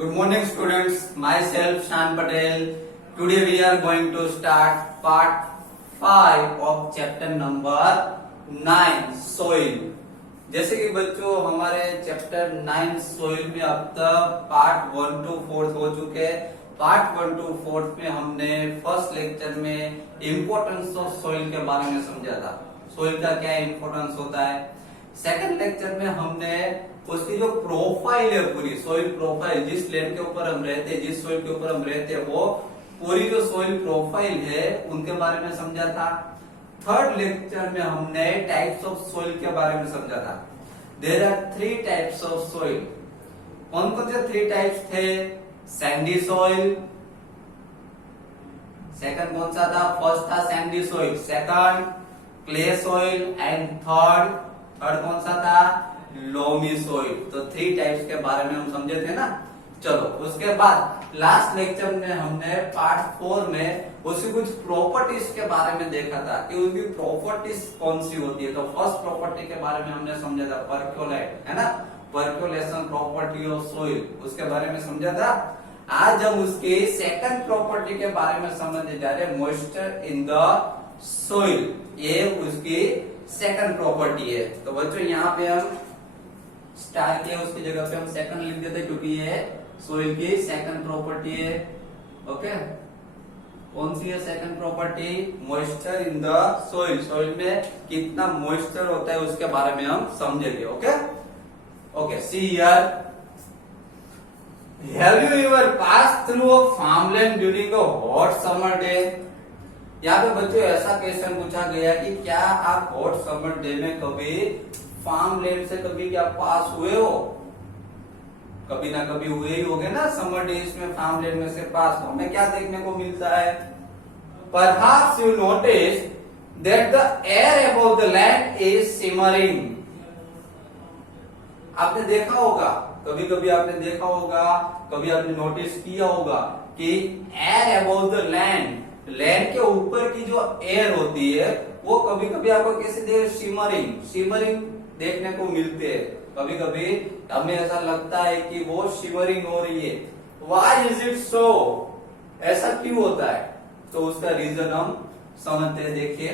Good morning students, myself Shan Patel. Today we are going to start part 5 of chapter number 9 soil. जैसे कि बच्चों हमारे chapter 9 soil में अब तक पार्ट 1 to 4 हो चुके हैं। पार्ट 1 to 4 में हमने फर्स्ट लेक्चर में इम्पोर्टेंस ऑफ सोइल के बारे में समझा था, सोइल का क्या इम्पोर्टेंस होता है। सेकंड लेक्चर में हमने उसकी जो प्रोफाइल है, पूरी सोइल प्रोफाइल, जिस लैंड के ऊपर हम रहते हैं, जिस सोइल के ऊपर हम रहते हैं, वो पूरी जो सोइल प्रोफाइल है उनके बारे में समझा था। थर्ड लेक्चर में हमने टाइप्स ऑफ सोइल के बारे में समझा था। There are 3 types of soil. कौन कौन से 3 टाइप्स थे? सैंडी सोइल, सेकंड कौन सा था? फर्स्ट था Sandy soil, second clay soil and third कौन सा था? Loamy soil. तो 3 टाइप्स के बारे में हम समझे थे ना। चलो उसके बाद लास्ट लेक्चर में हमने पार्ट 4 में उसकी कुछ प्रॉपर्टीज के बारे में देखा था कि उसकी प्रॉपर्टीज कौन सी होती है। तो फर्स्ट प्रॉपर्टी के बारे में हमने समझा था परक्योलेट, है ना, परक्योलेशन प्रॉपर्टी ऑफ सोइल, उसके बारे में समझा था। आज हम उसके सेकंड प्रॉपर्टी के बारे में समझने जा रहे हैं, मॉइस्चर इन द सोइल। ये उसकी सेकंड प्रॉपर्टी है। तो बच्चों यहाँ पे हम स्टार किया, उसकी जगह पे हम सेकंड लिख देते क्योंकि ये सोइल की सेकंड प्रॉपर्टी है। ओके, कौन सी है second property? Moisture in the soil. Soil में कितना मॉइस्चर होता है उसके बारे में हम समझेंगे। Okay okay, see here, have you ever pass through a farmland during a hot summer day? यहाँ पे बच्चों ऐसा क्वेश्चन पूछा गया कि क्या आप हॉट समर डे में कभी फार्म लैंड से कभी क्या पास हुए हो? कभी ना कभी हुए ही होगे ना, समर डेज में फार्म लैंड में से पास। हमें क्या देखने को मिलता है? Perhaps you notice that the air above the land is simmering. आपने देखा होगा, कभी कभी आपने देखा होगा, कभी आपने नोटिस किया होगा कि air above the land, land के ऊपर की जो एयर होती है वो कभी कभी आपको कैसे दे? शिमरिंग, शिमरिंग देखने को मिलते हैं। कभी कभी हमें ऐसा लगता है कि वो शिमरिंग हो रही है। Why is it so? ऐसा क्यों होता है? तो उसका रीजन हम समझते हैं। देखिए,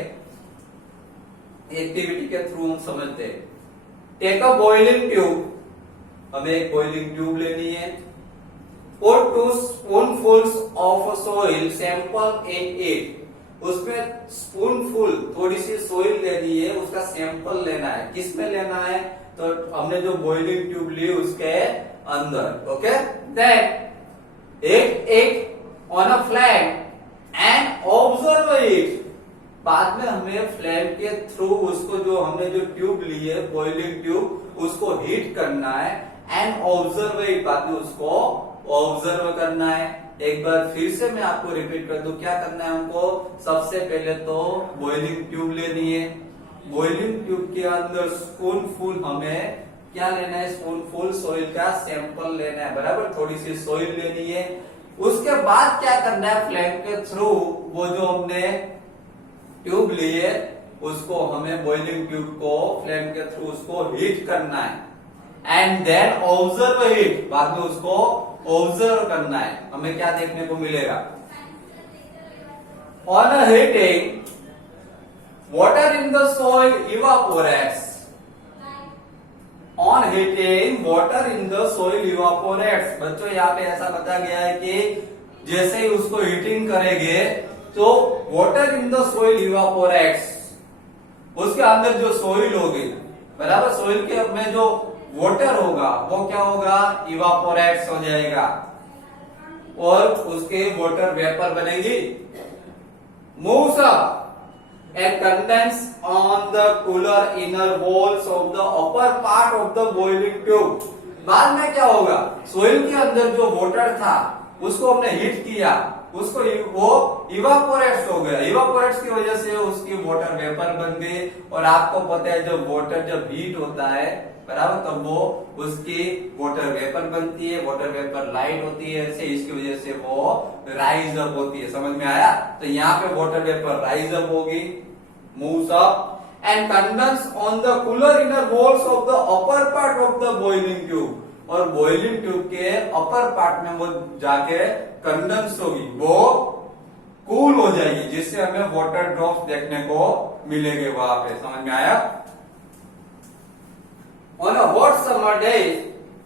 एक्टिविटी के थ्रू हम समझते हैं। टेक अ बॉइलिंग ट्यूब, हमें एक बॉइलिंग ट्यूब लेनी है। Put 2 spoonfuls of soil sample in it. उसमें स्पूनफुल थोड़ी सी सोइल लेनी है, उसका सैंपल लेना है। किसमें लेना है? तो हमने जो बॉइलिंग ट्यूब ली उसके अंदर। Okay, then it on a flame and observe it. बाद में हमें फ्लैम के थ्रू उसको, जो हमने जो ट्यूब ली है बॉइलिंग ट्यूब, उसको हीट करना है एंड ऑब्जर्व इट, बाद में उसको ऑब्जर्व करना है। एक बार फिर से मैं आपको रिपीट कर दूं, क्या करना है हमको? सबसे पहले तो बॉइलिंग ट्यूब लेनी है। बॉइलिंग ट्यूब के अंदर स्पूनफुल हमें क्या लेना है? स्पूनफुल सोइल का सैंपल लेना है, बराबर, थोड़ी सी सोइल लेनी है। उसके बाद क्या करना है? फ्लैम के थ्रू वो जो हमने ट्यूब ली है उसको, हमें बॉइलिंग ट्यूब को फ्लैम के थ्रू उसको हीट करना है एंड देन ऑब्जर्व इट, बाद में उसको ऑब्जर्व करना है। हमें क्या देखने को मिलेगा? On a heating water in the soil evaporates. On heating water in the soil evaporates. बच्चों यहाँ पे ऐसा बताया गया है कि जैसे ही उसको हीटिंग करेंगे तो water in the soil evaporates, उसके अंदर जो सोइल होगी, बराबर, सोइल के में जो वाटर होगा वो क्या होगा? इवापोरेट्स हो जाएगा और उसके वाटर वेपर बनेगी। Moves up and condense on the cooler inner walls of the upper part of the boiling tube. बाद में क्या होगा? सोइल के अंदर जो वाटर था उसको हमने हीट किया, उसको वो इवापोरेट्स हो गया। इवापोरेट्स की वजह से उसकी वाटर वेपर बन गई। और आपको पता है जब वाटर जब हीट होता है, बराबर, तब वो उसकी वाटर वेपर बनती है। वाटर वेपर लाइट होती है ऐसे, इसकी वजह से वो राइज अप होती है। समझ में आया? तो यहाँ पे वाटर वेपर राइज अप होगी, moves up and condense on the cooler inner walls of the upper part of the boiling tube. और बॉइलिंग ट्यूब के अपर पार्ट में वो जाके कंडेंस होगी, वो कूल हो जाएगी, जिससे हमें वाटर ड्रॉप्स देखने को मिलेंगे वहां पे। समझ में आया? On a hot summer day,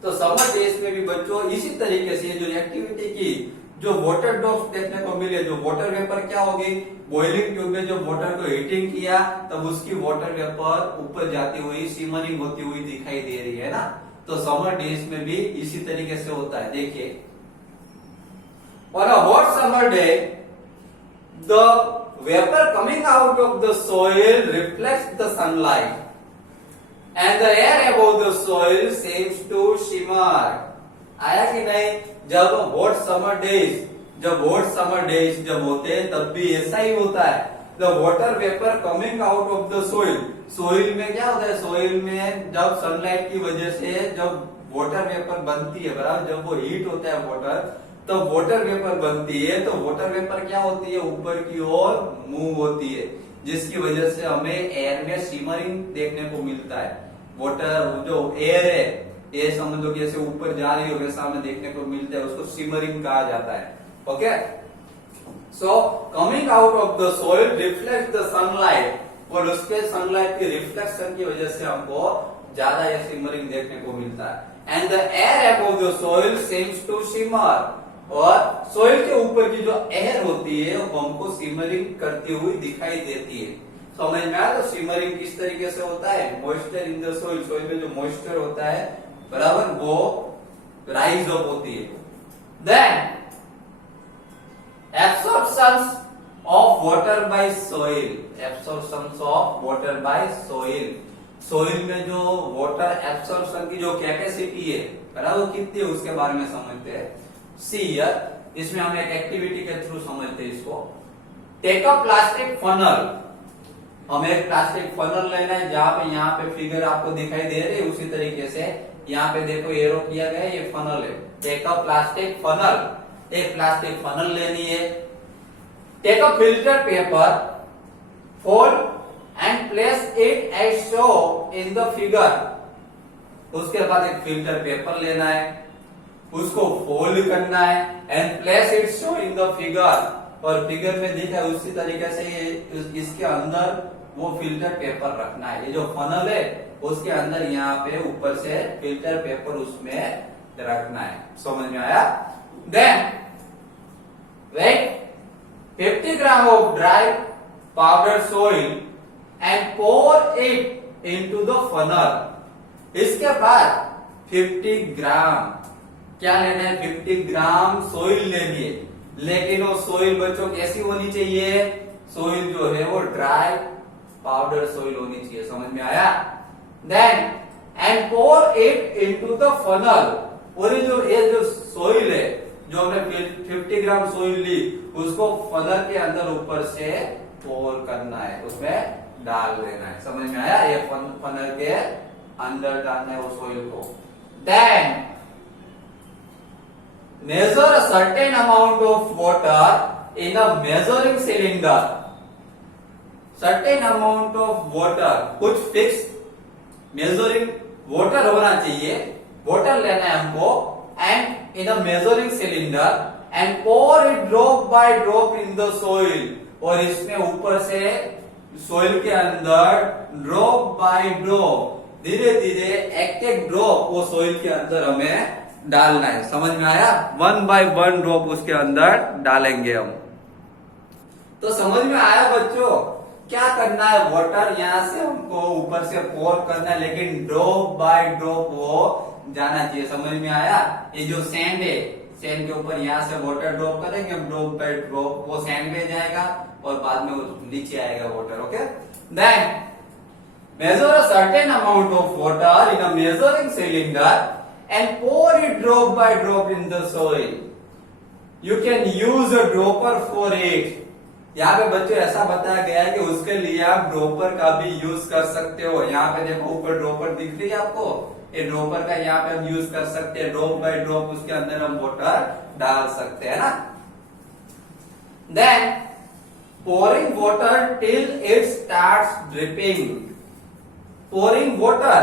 तो समर डेज में भी बच्चों इसी तरीके से जो एक्टिविटी की, जो वाटर ड्रॉप्स देखने को मिले, जो वाटर वेपर क्या होगी, बॉइलिंग ट्यूब में जो वाटर को हीटिंग किया तब उसकी वाटर वेपर ऊपर जाती हुई सिमरिंग होती हुई दिखाई दे रही है ना। तो समर डेज में भी इसी तरीके से होता है। देखिए, on a hot summer day the vapour coming out of the soil reflects the sunlight and the air above the soil seems to shimmer। आया कि नहीं? जब hot summer days जब होते हैं तब भी ऐसा ही होता है। The water vapor coming out of the soil में क्या होता है? सोइल में जब सनलाइट की वजह से जब वाटर वेपर बनती है, बराबर, जब वो हीट होता है वाटर, तो वाटर वेपर बनती है, तो वाटर वेपर क्या होती है? ऊपर की ओर मूव होती है, जिसकी वजह से हमें एयर में शिमरिंग देखने को मिलता है। वाटर जो एयर है, ये समझो कि ऐसे ऊपर जा रही हो वैसा हमें देखने को मिलता है, उसको शिमरिंग कहा जाता है। Okay, so coming out of the soil reflect the sunlight, और उसके सनलाइट के रिफ्लेक्शन की वजह से हमको ज्यादा ये शिमरिंग देखने को मिलता है। And the air above the soil seems to shimmer, और सोइल के ऊपर की जो एयर होती है वो हमको शिमरिंग करती हुई दिखाई देती है। समझ में आया? तो शिमरिंग किस तरीके से होता है? Moisture in the soil, soil में जो मॉइस्चर होता है, बराबर, वो राइज अप होती है। Then absorptions of water by soil, absorptions of water by soil, soil में जो वाटर एब्सॉर्प्शन की जो कैपेसिटी है, बराबर, कितनी है उसके बारे में समझते हैं। सी हियर, इसमें हम एक एक्टिविटी के थ्रू समझते हैं इसको। टेक अ प्लास्टिक फनल, हमें एक प्लास्टिक फनल लेना है, जहां पे यहाँ पे फिगर आपको दिखाई दे रही है, उसी तरीके से यहाँ पे देखो एरो किया गया है, ये फनल है। टेक अ प्लास्टिक फनल, एक प्लास्टिक फनल लेनी है। Take a filter paper, fold and place it as show in the figure, उसके बाद एक फिल्टर पेपर लेना है, उसको फोल्ड करना है, and place it show in the figure, और फिगर में दिखा है उसी तरीके से इसके अंदर वो फिल्टर पेपर रखना है। ये जो फनल है उसके अंदर यहाँ पे ऊपर से फिल्टर पेपर उसमें रखना है। समझ में आया? Then weigh 50 gram of dry powder soil and pour it into the funnel. इसके बाद 50 ग्राम क्या लेना है? 50 ग्राम सोइल लेनी है, लेकिन वो सोइल बच्चों कैसी होनी चाहिए? सोइल जो है वो ड्राई पाउडर सोइल होनी चाहिए। समझ में आया? Then and pour it into the funnel, और ये जो सोइल है, जो हमने 50 ग्राम सोइल ली, उसको फनल के अंदर ऊपर से पोर करना है, उसमें डाल देना है। समझ में आया? ये फनल के अंदर डालना है वो सोइल को। Then measure a certain amount of water in a measuring cylinder, certain amount of water, कुछ फिक्स मेजरिंग वाटर होना चाहिए, वाटर लेना है हमको, and in a measuring cylinder, and pour it drop by drop in the soil, और इसमें ऊपर से सोइल के अंदर ड्रॉप बाय ड्रॉप, धीरे धीरे एक एक ड्रॉप वो सोइल के अंदर हमें डालना है। समझ में आया? 1 by 1 ड्रॉप उसके अंदर डालेंगे हम। तो समझ में आया बच्चों? क्या करना है? वाटर यहाँ से हमको ऊपर से पोर करना है, लेकिन ड्रॉप बाय ड्रॉप वो जाना चाहिए। समझ में आया? ये जो सैंड है, सैंड के ऊपर यहाँ से वाटर ड्रॉप करेंगे हम, ड्रॉप बाय ड्रॉप वो सैंड में जाएगा और बाद में वो नीचे आएगा water. Okay, then measure a certain amount of water in a measuring cylinder and pour it drop by drop in the soil. You can use a dropper for it. यहाँ पे बच्चों ऐसा बताया गया है कि उसके लिए आप ड्रॉपर का भी यूज कर सकते हो। यहाँ पे देखो ऊपर ड्रॉपर दिख रही है आपको, ये ड्रॉपर का यहाँ पे हम यूज कर सकते हैं। ड्रॉप बाय ड्रॉप उसके अंदर हम वाटर डाल सकते हैं ना। Then pouring water till it starts dripping. pouring water,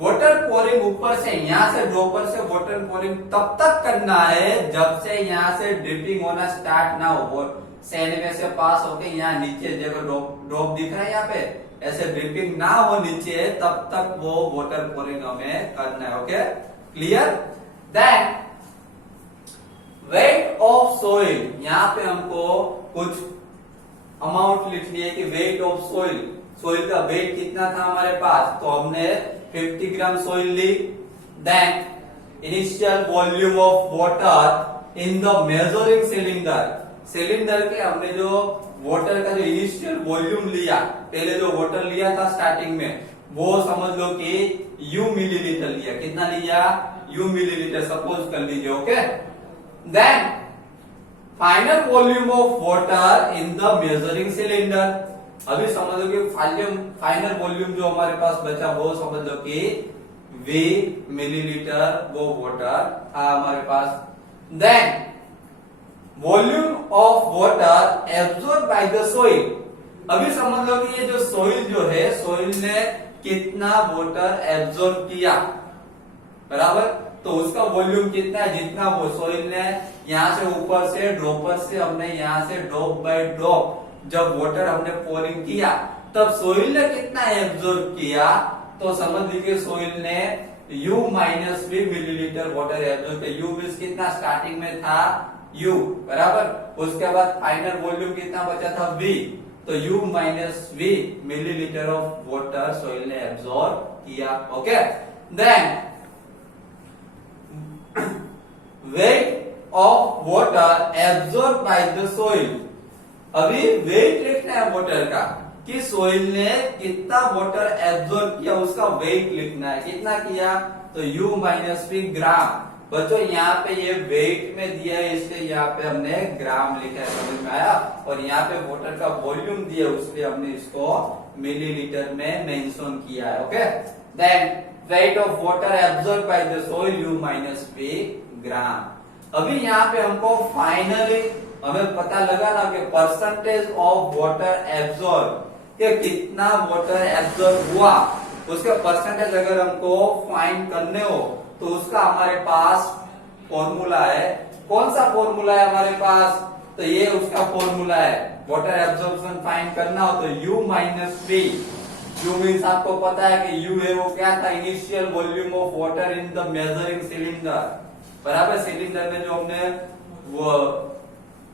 water pouring ऊपर से यहाँ से ड्रॉपर से वाटर पोरिंग तब तक करना है जब से यहाँ से ड्रिपिंग होना स्टार्ट ना हो, सैंड में से पास होके यहाँ नीचे देखो ड्रॉप दिख रहा है यहाँ पे, ऐसे ड्रिपिंग ना हो नीचे तब तक वो वाटर पोरिंग हमें करना है। Okay, clear. Then weight of soil, यहाँ पे हमको कुछ अमाउंट लिखनी है कि वेट ऑफ सोइल, सोइल का वेट कितना था हमारे पास, तो हमने 50 ग्राम सोइल ली। Then initial volume of water in the measuring cylinder, cylinder के हमने जो वाटर का जो इनिशियल वॉल्यूम लिया, पहले जो वाटर लिया था स्टार्टिंग में, वो समझ लो कि U मिलीलीटर लिया। कितना लिया? U मिलीलीटर सपोज कर लीजिए। Okay, then final volume of water in the measuring cylinder, अभी समझ लो कि फाइनल वॉल्यूम जो हमारे पास बचा वो समझ लो कि V मिलीलीटर वो वाटर था हमारे पास। Then volume of water absorb by the soil, अभी समझ लो कि ये जो सोइल जो है, सोइल ने कितना वाटर एब्सॉर्ब किया, बराबर, तो उसका वॉल्यूम कितना है, जितना वो सोइल ने यहाँ से ऊपर से ड्रॉपर से हमने यहाँ से ड्रॉप बाय ड्रॉप जब वाटर हमने पोरिंग किया तब सोइल ने कितना एब्सॉर्ब किया, तो समझ लीजिए सोइल ने U minus V millilitre water absorb किया। U मींस कितना स्टार्टिंग में था U, बराबर, उसके बाद फाइनल वॉल्यूम कितना बचा था V, तो U minus V millilitre of water soil ने एब्सॉर्ब किया। Okay, then weight of water absorb by the soil, अभी वेट लिखना है वाटर का कि सोइल ने कितना वाटर एब्सॉर्ब किया, उसका वेट लिखना है, कितना किया, तो U माइनस V ग्राम। बच्चों यहाँ पे ये वेट में दिया है इसलिए यहाँ पे हमने ग्राम लिखा है, समझ में आया, और यहाँ पे वाटर का वॉल्यूम दिया इसलिए हमने इसको मिलीलीटर में मेंशन किया है। Okay, then weight of water absorb by the soil U minus V gram. अभी यहाँ पे हमको फाइनली हमें पता लगाना कि परसेंटेज ऑफ वाटर एब्सॉर्ब, कि कितना वाटर एब्सॉर्ब हुआ, उसका परसेंटेज अगर हमको फाइंड करने हो तो उसका हमारे पास फॉर्मूला है। कौन सा फॉर्मूला है हमारे पास, तो ये उसका फॉर्मूला है, वाटर एब्सॉर्प्शन फाइंड करना हो तो U minus V। U means आपको पता है कि U है वो क्या था, initial volume of water in the measuring cylinder, बराबर, सिलेंडर में जो हमने वो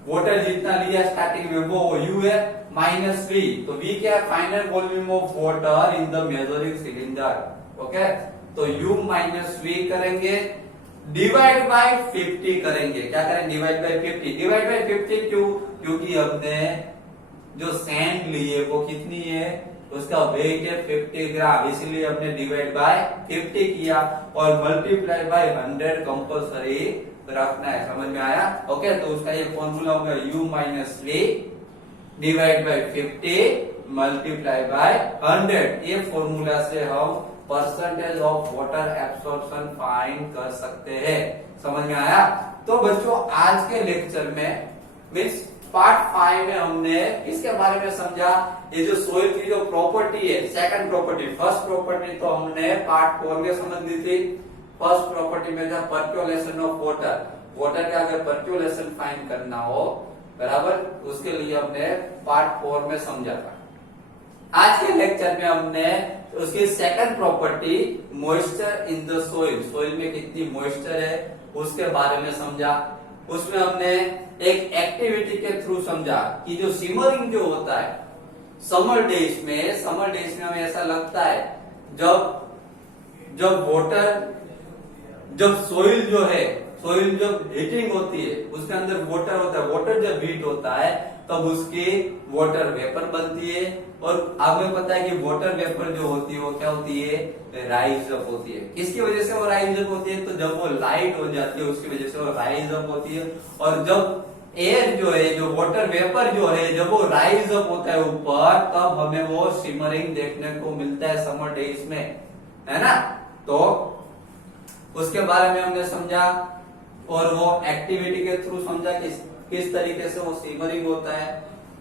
वाटर जितना लिया स्टार्टिंग में वो U है, माइनस V, तो V क्या है, final volume of water in the measuring cylinder. Okay, तो U माइनस V करेंगे, डिवाइड बाय 50 करेंगे, क्या करेंगे, डिवाइड बाय 50। डिवाइड बाय 50 क्यों, क्योंकि हमने जो सैंड ली है वो कितनी है, उसका वेट है 50 ग्राम, इसलिए हमने डिवाइड बाय 50 किया, और मल्टीप्लाई बाय 100 कंपल्सरी रखना है, समझ में आया। ओके, तो उसका ये फॉर्मूला होगा U minus V divide by 50 multiply by 100, ये फॉर्मूला से हम percentage of water absorption find कर सकते हैं, समझ में आया। तो बच्चों आज के लेक्चर में मीन्स पार्ट 5 में हमने इसके बारे में समझा, ये जो सोइल की जो प्रॉपर्टी है, सेकंड प्रॉपर्टी, फर्स्ट प्रॉपर्टी तो हमने पार्ट 4 में समझ ली थी। फर्स्ट प्रॉपर्टी में था पर्क्यूलेशन ऑफ वाटर, वाटर का अगर पर्क्यूलेशन फाइंड करना हो, बराबर, उसके लिए हमने पार्ट 4 में समझा था। आज के लेक्चर में हमने उसकी second property moisture in the soil, soil में कितनी मॉइस्चर है उसके बारे में समझा। उसमें हमने एक एक्टिविटी के थ्रू समझा कि जो सिमरिंग जो होता है समर डेज में हमें ऐसा लगता है जब वाटर, जब सोइल जो है, सोइल जब हीटिंग होती है उसके अंदर वाटर होता है, वाटर जब हीट होता है तब उसकी वाटर वेपर बनती है, और आपको पता है कि वाटर वेपर जो होती है वो क्या होती है, राइज अप होती है। किसकी वजह से वो राइज अप होती है, तो जब वो लाइट हो जाती है उसकी वजह से वो राइज अप होती है, और जब एयर जो है, जो वाटर वेपर जो है, जब वो राइज अप होता है ऊपर, तब हमें वो सिमरिंग देखने को मिलता है समर डेज में, है ना। तो उसके बारे में हमने समझा, और वो एक्टिविटी के थ्रू समझा कि किस तरीके से वो सिमरिंग होता है।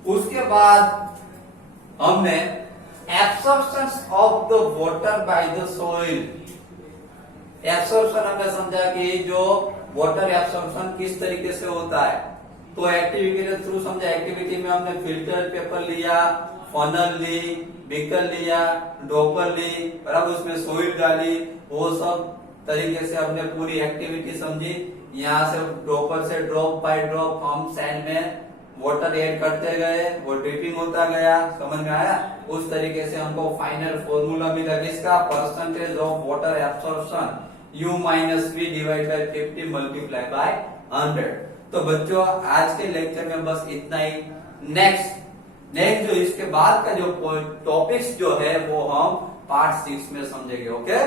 उसके बाद हमने absorption of the water bye the soil, absorption हमने समझा कि जो वाटर एब्सॉर्प्शन किस तरीके से होता है, तो एक्टिविटी के थ्रू समझा। एक्टिविटी में हमने फिल्टर पेपर लिया, फनल ली, बीकर लिया, ड्रॉपर ली, बराबर, उसमें सोइल डाली, वो सब तरीके से हमने पूरी एक्टिविटी समझी। यहाँ से ड्रॉपर से ड्रॉप बाय ड्रॉप हम सैंड में वाटर ऐड करते गए, वो ड्रिपिंग होता गया, समझ में आया। उस तरीके से हमको फाइनल फॉर्मूला मिला किसका, percentage of water absorption U minus V divide by 50 multiply by 100। तो बच्चों आज के लेक्चर में बस इतना ही। नेक्स्ट जो इसके बाद का जो टॉपिक्स जो है वो हम पार्ट 6 में समझेंगे। Okay,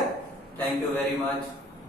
thank you very much.